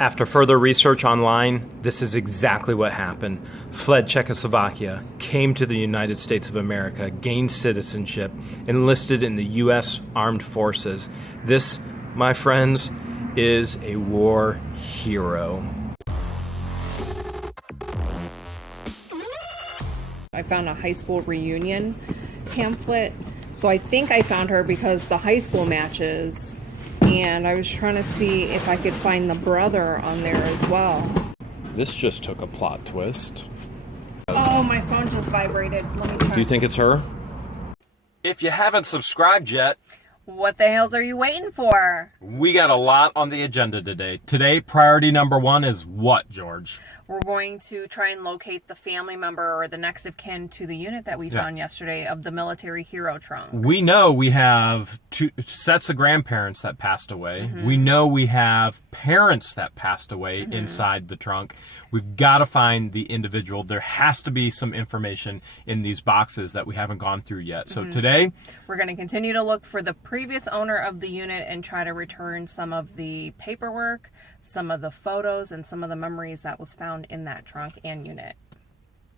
After further research online, this is exactly what happened. Fled Czechoslovakia, came to the United States of America, gained citizenship, enlisted in the U.S. Armed Forces. This, my friends, is a war hero. I found a high school reunion pamphlet. So I think I found her because the high school matches. And I was trying to see if I could find the brother on there as well. This just took a plot twist. Oh, my phone just vibrated. Let me check. Do you think it's her? If you haven't subscribed yet, what the hells are you waiting for? We got a lot on the agenda today. Today, priority number one is what, George? We're going to try and locate the family member or the next of kin to the unit that we found yesterday of the military hero trunk. We know we have two sets of grandparents that passed away. We know we have parents that passed away inside the trunk. We've got to find the individual. There has to be some information in these boxes that we haven't gone through yet. So today, we're going to continue to look for the previous owner of the unit and try to return some of the paperwork, some of the photos, and some of the memories that was found in that trunk and unit.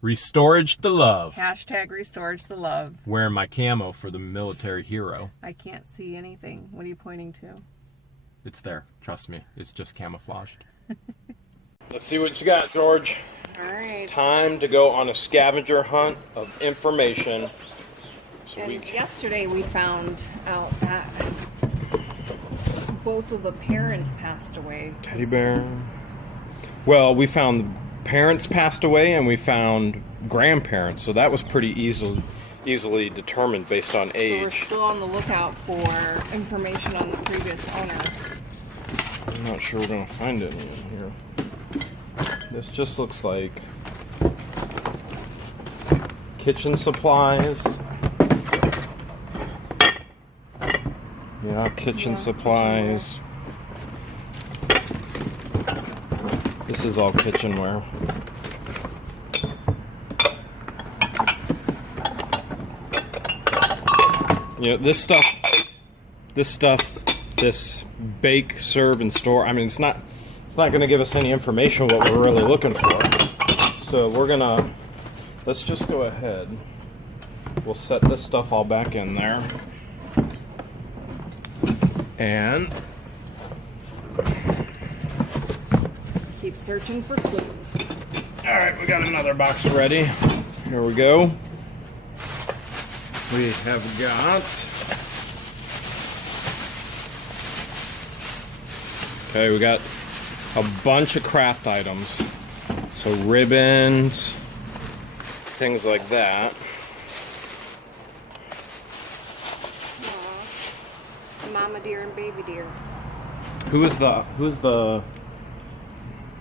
Restorage the love. Hashtag restorage the love. Wearing my camo for the military hero. I can't see anything. What are you pointing to? It's there. Trust me. It's just camouflaged. Let's see what you got, George. All right. Time to go on a scavenger hunt of information. Yesterday we found out that both of the parents passed away. Teddy bear. Well, we found the parents passed away and we found grandparents, so that was pretty easily determined based on age. So we're still on the lookout for information on the previous owner. I'm not sure we're going to find it in here. This just looks like kitchen supplies. Yeah, kitchen supplies. This is all kitchenware. You know, this bake, serve, and store, I mean, it's not going to give us any information what we're really looking for. So let's just go ahead. We'll set this stuff all back in there. And keep searching for clues. All right, we got another box ready. Here we go. We have got... Okay, we got a bunch of craft items. So ribbons, things like that. Mama deer and baby deer. Who's the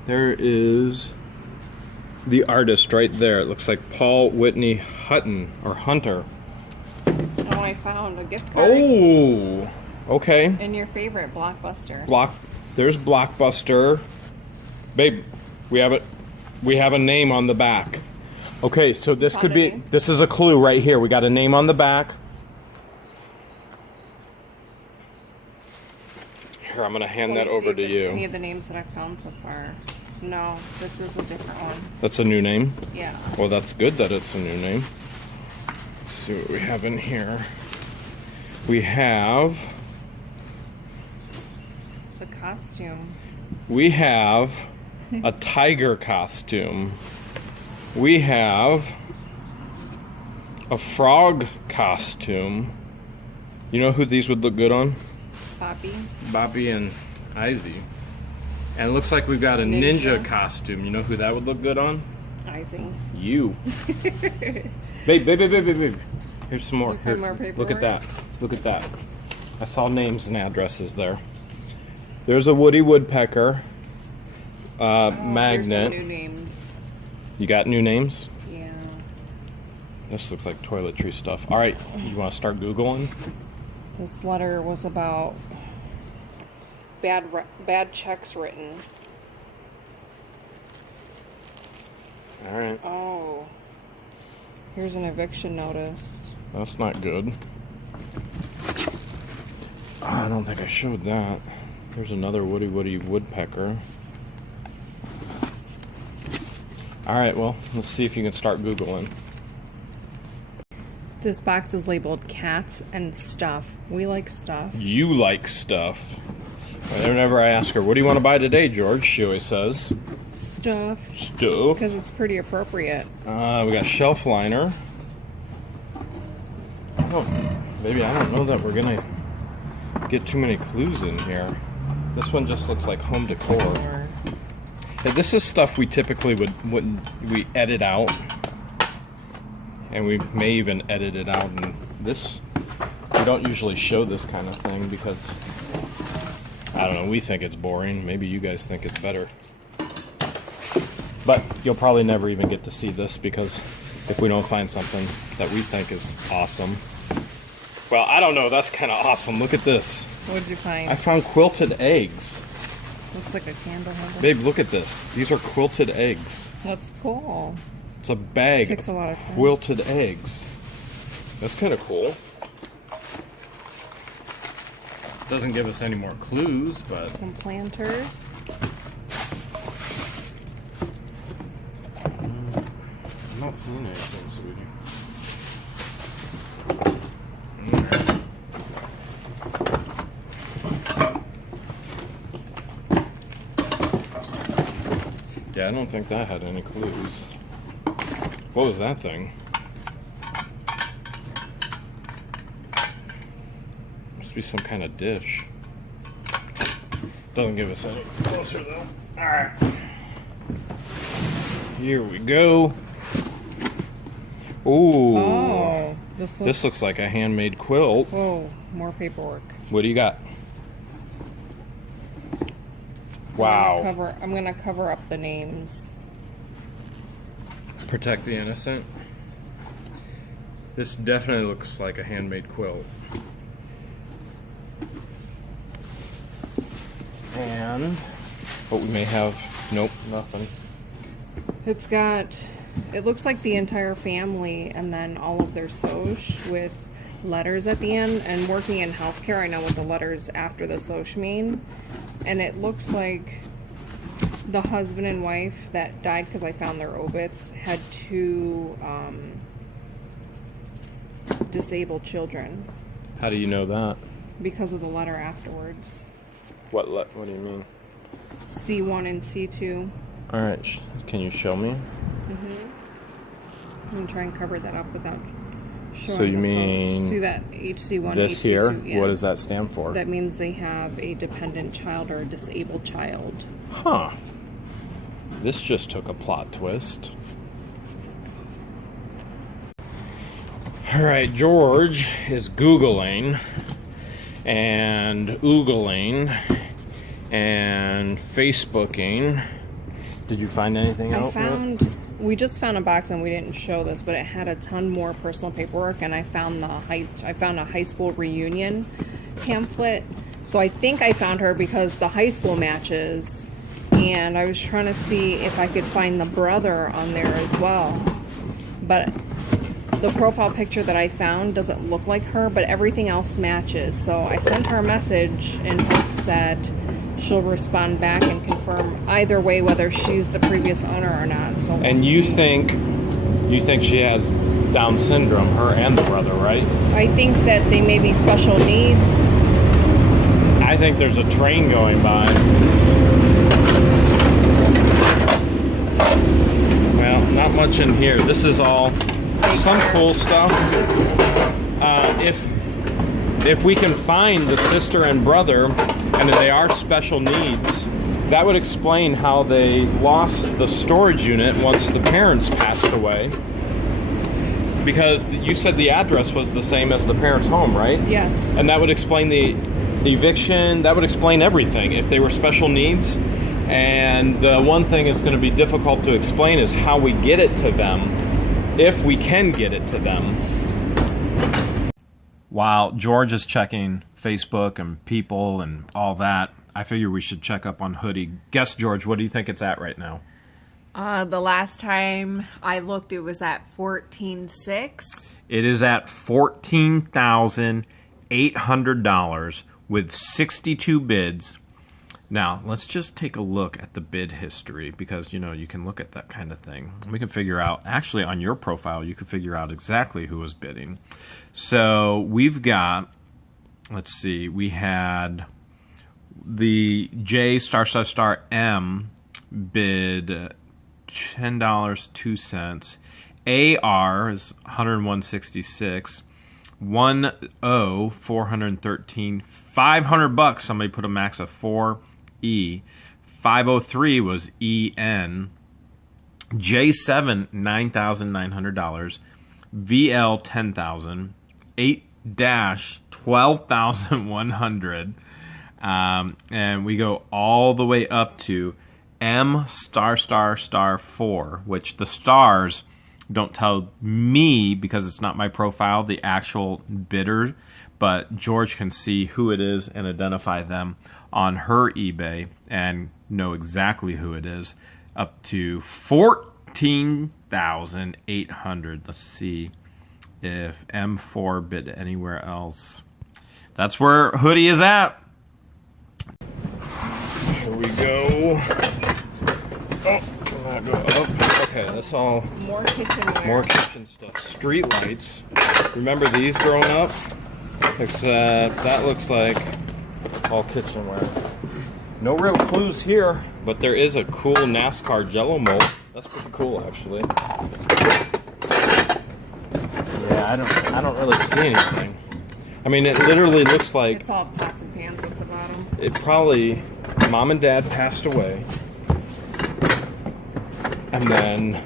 there is the artist right there. It looks like Paul Whitney Hutton or Hunter. Oh, I found a gift card. Oh, okay. And your favorite, Blockbuster. There's Blockbuster. Babe, we have it. We have a name on the back. Okay, so this could be, this is a clue right here. We got a name on the back. Here, I'm going to hand that over to you. Any of the names that I've found so far. No, this is a different one. That's a new name? Yeah. Well, that's good that it's a new name. Let's see what we have in here. We have... It's a costume. We have a tiger costume. We have a frog costume. You know who these would look good on? Bobby and Izzy. And it looks like we've got a ninja costume. You know who that would look good on? Izzy. You. Babe. Here's some more. Here, more paperwork? look at that. Look at that. I saw names and addresses there. There's a Woody Woodpecker magnet. There's some new names. You got new names? Yeah. This looks like toiletry stuff. All right, you want to start Googling? This letter was about bad checks written. All right. Oh. Here's an eviction notice. That's not good. I don't think I showed that. There's another Woody Woodpecker. All right, well, let's see if you can start Googling. This box is labeled cats and stuff. We like stuff. You like stuff. Whenever I ask her, what do you want to buy today, George? She always says... Stuff. Stuff. Because it's pretty appropriate. We got shelf liner. Oh, maybe I don't know that we're going to get too many clues in here. This one just looks like home decor. Yeah, this is stuff we typically would edit out. And we may even edit it out. And this, we don't usually show this kind of thing because, I don't know, we think it's boring. Maybe you guys think it's better. But you'll probably never even get to see this because if we don't find something that we think is awesome. Well, I don't know, that's kind of awesome. Look at this. What did you find? I found quilted eggs. Looks like a candle holder. Babe, look at this. These are quilted eggs. That's cool. It's a bag Takes a lot of time. Quilted eggs. That's kind of cool. Doesn't give us any more clues, but... Some planters. I'm not seeing anything, sweetie. Yeah, I don't think that had any clues. What was that thing? Must be some kind of dish. Doesn't give us any closer though. Alright. Here we go. Ooh. Oh, This looks like a handmade quilt. Oh, more paperwork. What do you got? Wow. I'm gonna cover up the names. Protect the innocent. This definitely looks like a handmade quilt. And what we may have, nope, nothing. It looks like the entire family and then all of their soch with letters at the end. And working in healthcare, I know what the letters after the soch mean. And it looks like the husband and wife that died, because I found their obits, had two disabled children. How do you know that? Because of the letter afterwards. What do you mean? C1 and C2. All right, can you show me? I'm going to try and cover that up without showing. So you the mean see that HC1, this HC2, here? yeah. What does that stand for? That means they have a dependent child or a disabled child. Huh. This just took a plot twist. All right, George is Googling and oogling and Facebooking. Did you find anything out? We just found a box and we didn't show this, but it had a ton more personal paperwork, and I found a high school reunion pamphlet. So I think I found her because the high school matches, and I was trying to see if I could find the brother on there as well. But the profile picture that I found doesn't look like her, but everything else matches. So I sent her a message in hopes that she'll respond back and confirm either way whether she's the previous owner or not. So we'll and you think she has Down syndrome, her and the brother, right? I think that they may be special needs. I think there's a train going by. Well, not much in here. This is all some cool stuff. If we can find the sister and brother, and if they are special needs, that would explain how they lost the storage unit once the parents passed away. Because you said the address was the same as the parents' home, right? Yes. And that would explain the eviction. That would explain everything if they were special needs. And the one thing that's going to be difficult to explain is how we get it to them, if we can get it to them. While George is checking Facebook and people and all that, I figure we should check up on Hoodie. Guess, George, what do you think it's at right now? The last time I looked, it was at $14,600. It is at $14,800 with 62 bids. Now, let's just take a look at the bid history because, you know, you can look at that kind of thing. We can figure out, actually on your profile, you can figure out exactly who was bidding. So we've got, let's see, we had the J *** M bid $10.02. AR is $101.66. 413. $500. Somebody put a max of 4. E. 503 was EN. J7 $9,900. VL $10,000. 8-12,100. And we go all the way up to M ***4, which the stars don't tell me because it's not my profile, the actual bidder, but George can see who it is and identify them on her eBay and know exactly who it is, up to 14,800. Let's see if M4 bid anywhere else. That's where Hoodie is at. Here we go. Oh, can that go up? Okay, that's all. More kitchenware. More kitchen stuff. Street lights. Remember these growing up? Except that looks like all kitchenware. No real clues here, but there is a cool NASCAR Jello mold. That's pretty cool, actually. Yeah, I don't really see anything. I mean, it literally looks like It's all pots and pans at the bottom. it probably mom and dad passed away, and then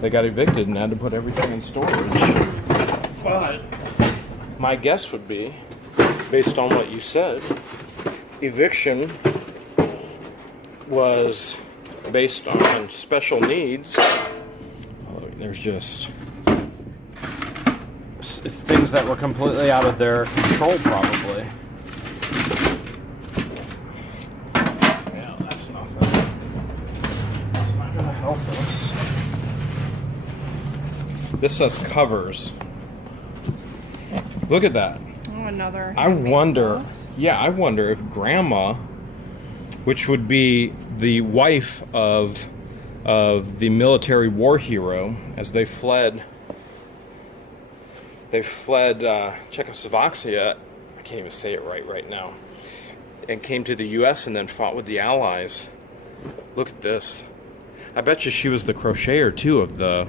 they got evicted and had to put everything in storage. But my guess would be, based on what you said, eviction was based on special needs. Oh, there's just things that were completely out of their control, probably. Yeah, that's nothing. That's not gonna help us. This says covers. Look at that. Oh, another. I wonder if Grandma, which would be the wife of the military war hero, as they fled Czechoslovakia. I can't even say it right now. And came to the U.S. and then fought with the Allies. Look at this. I bet you she was the crocheter too of the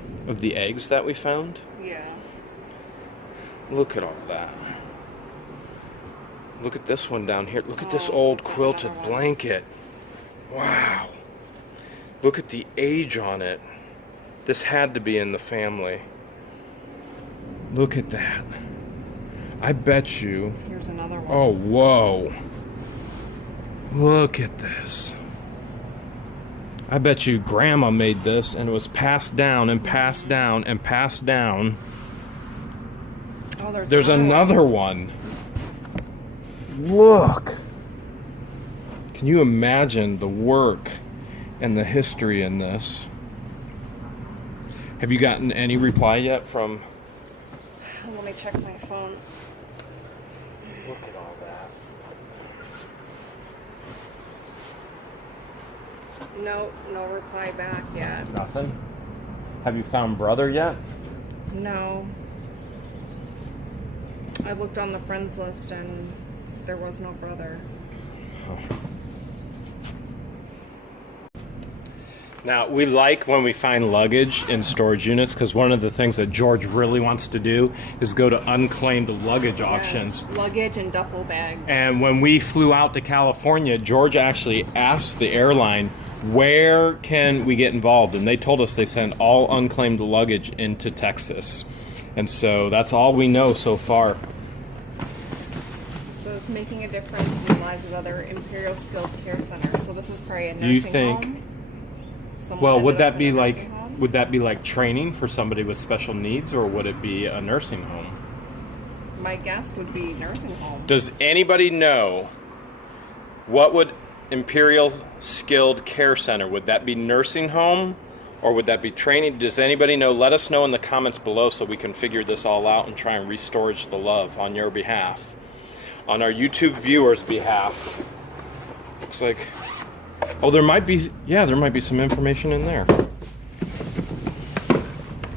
eggs that we found. Yeah. Look at all that. Look at this one down here. Look at this old quilted blanket. Wow. Look at the age on it. This had to be in the family. Look at that. I bet you. Here's another one. Oh, whoa. Look at this. I bet you Grandma made this and it was passed down and passed down and passed down. Oh, there's another one. Look. Can you imagine the work and the history in this? Have you gotten any reply yet from... Let me check my phone. Look at all that. No reply back yet. Nothing? Have you found brother yet? No. I looked on the friends list and there was no brother. Oh. Now, we like when we find luggage in storage units because one of the things that George really wants to do is go to unclaimed luggage auctions. Yes, luggage and duffel bags. And when we flew out to California, George actually asked the airline, where can we get involved? And they told us they send all unclaimed luggage into Texas. And so that's all we know so far. So it's making a difference in the lives of other Imperial Skilled Care Centers. So this is probably a nursing home. Well, would that be like training for somebody with special needs, or would it be a nursing home? My guess would be nursing home. Does anybody know what would Imperial Skilled Care Center, would that be nursing home or would that be training? Does anybody know? Let us know in the comments below so we can figure this all out and try and restorage the love on your behalf, on our YouTube viewers' behalf. Looks like... Oh, there might be... Yeah, there might be some information in there.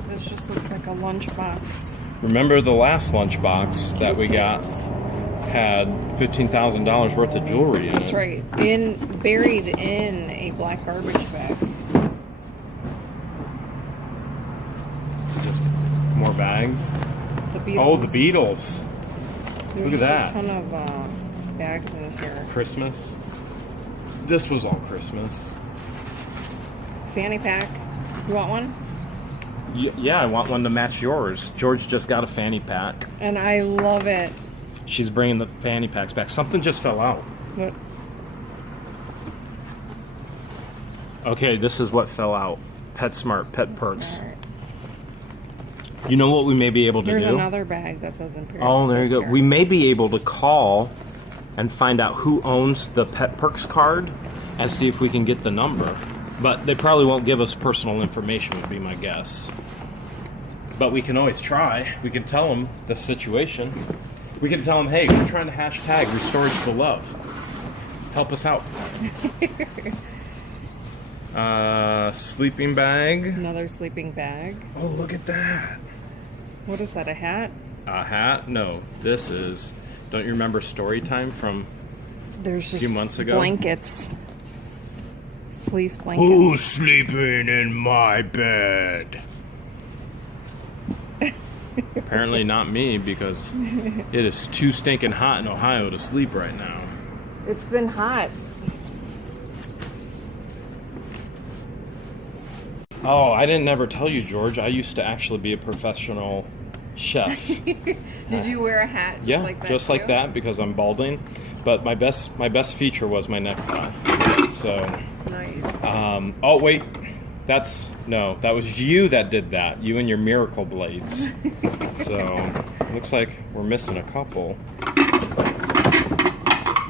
This just looks like a lunchbox. Remember the last lunchbox that we got had $15,000 worth of jewelry in That's it. right. Buried in a black garbage bag. So just more bags. The Beatles. Oh, the Beatles. There's Look at that. a ton of bags in here. Christmas. This was all Christmas. Fanny pack. You want one? Yeah, I want one to match yours. George just got a fanny pack. And I love it. She's bringing the fanny packs back. Something just fell out. But Okay, this is what fell out. PetSmart, Pet Perks. smart. You know what we may be able to There's do? another bag that says Imperial. Oh, there you go. Here. We may be able to call and find out who owns the Pet Perks card and see if we can get the number. But they probably won't give us personal information, would be my guess. But we can always try. We can tell them the situation. We can tell them, hey, we're trying to hashtag Restore to Love. Help us out. Sleeping bag. Another sleeping bag. Oh, look at that. What is that? A hat? A hat? No, this is... Don't you remember Story Time from There's just few months ago? blankets. Fleece blankets. Who's sleeping in my bed? Apparently not me, because it is too stinking hot in Ohio to sleep right now. It's been hot. Oh, I didn't ever tell you, George. I used to actually be a professional chef. Did you wear a hat just like that? just like too? that, because I'm balding. But my best feature was my necktie. So, Nice. oh wait, that was you that did that. You and your miracle blades. So, looks like we're missing a couple.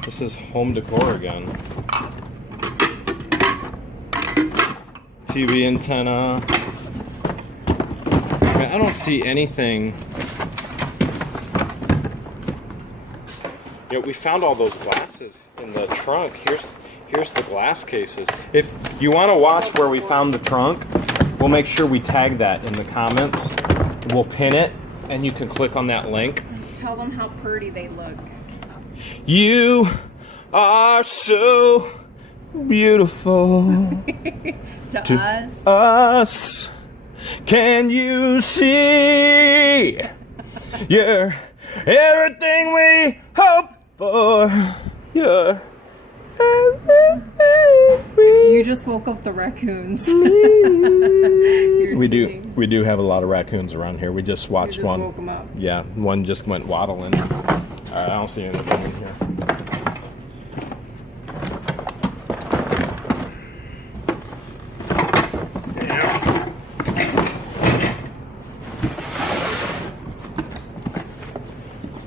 This is home decor again. TV antenna. I mean, I don't see anything. You know, we found all those glasses in the trunk. Here's the glass cases. If you want to watch where we found the trunk, we'll make sure we tag that in the comments. We'll pin it, and you can click on that link. Tell them how pretty they look. You are so beautiful To us. us. Can you see? You're everything we hope for. You're everything You just woke up the raccoons. You're singing. We do have a lot of raccoons around here. We just watched You just one. woke 'em up. Yeah, one just went waddling. All right, I don't see anything in here.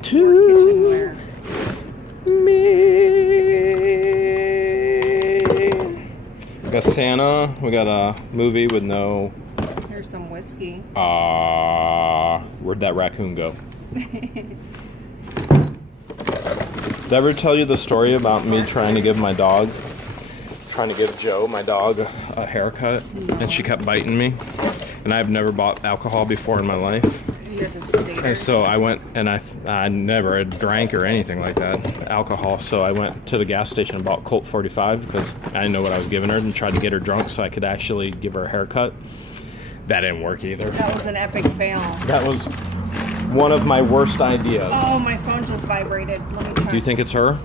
Kitchenware. We got Santa. We got a movie with no. Here's some whiskey. Where'd that raccoon go? Did I ever tell you the story about me trying to give Joe, my dog, a haircut, and she kept biting me? And I've never bought alcohol before in my life. You had to stay there. And so I went, and I never drank or anything like that, alcohol. So I went to the gas station and bought Colt 45 because I didn't know what I was giving her, and tried to get her drunk so I could actually give her a haircut. That didn't work either. That was an epic fail. That was one of my worst ideas. Oh, my phone just vibrated. Let me check. Do you think it's her?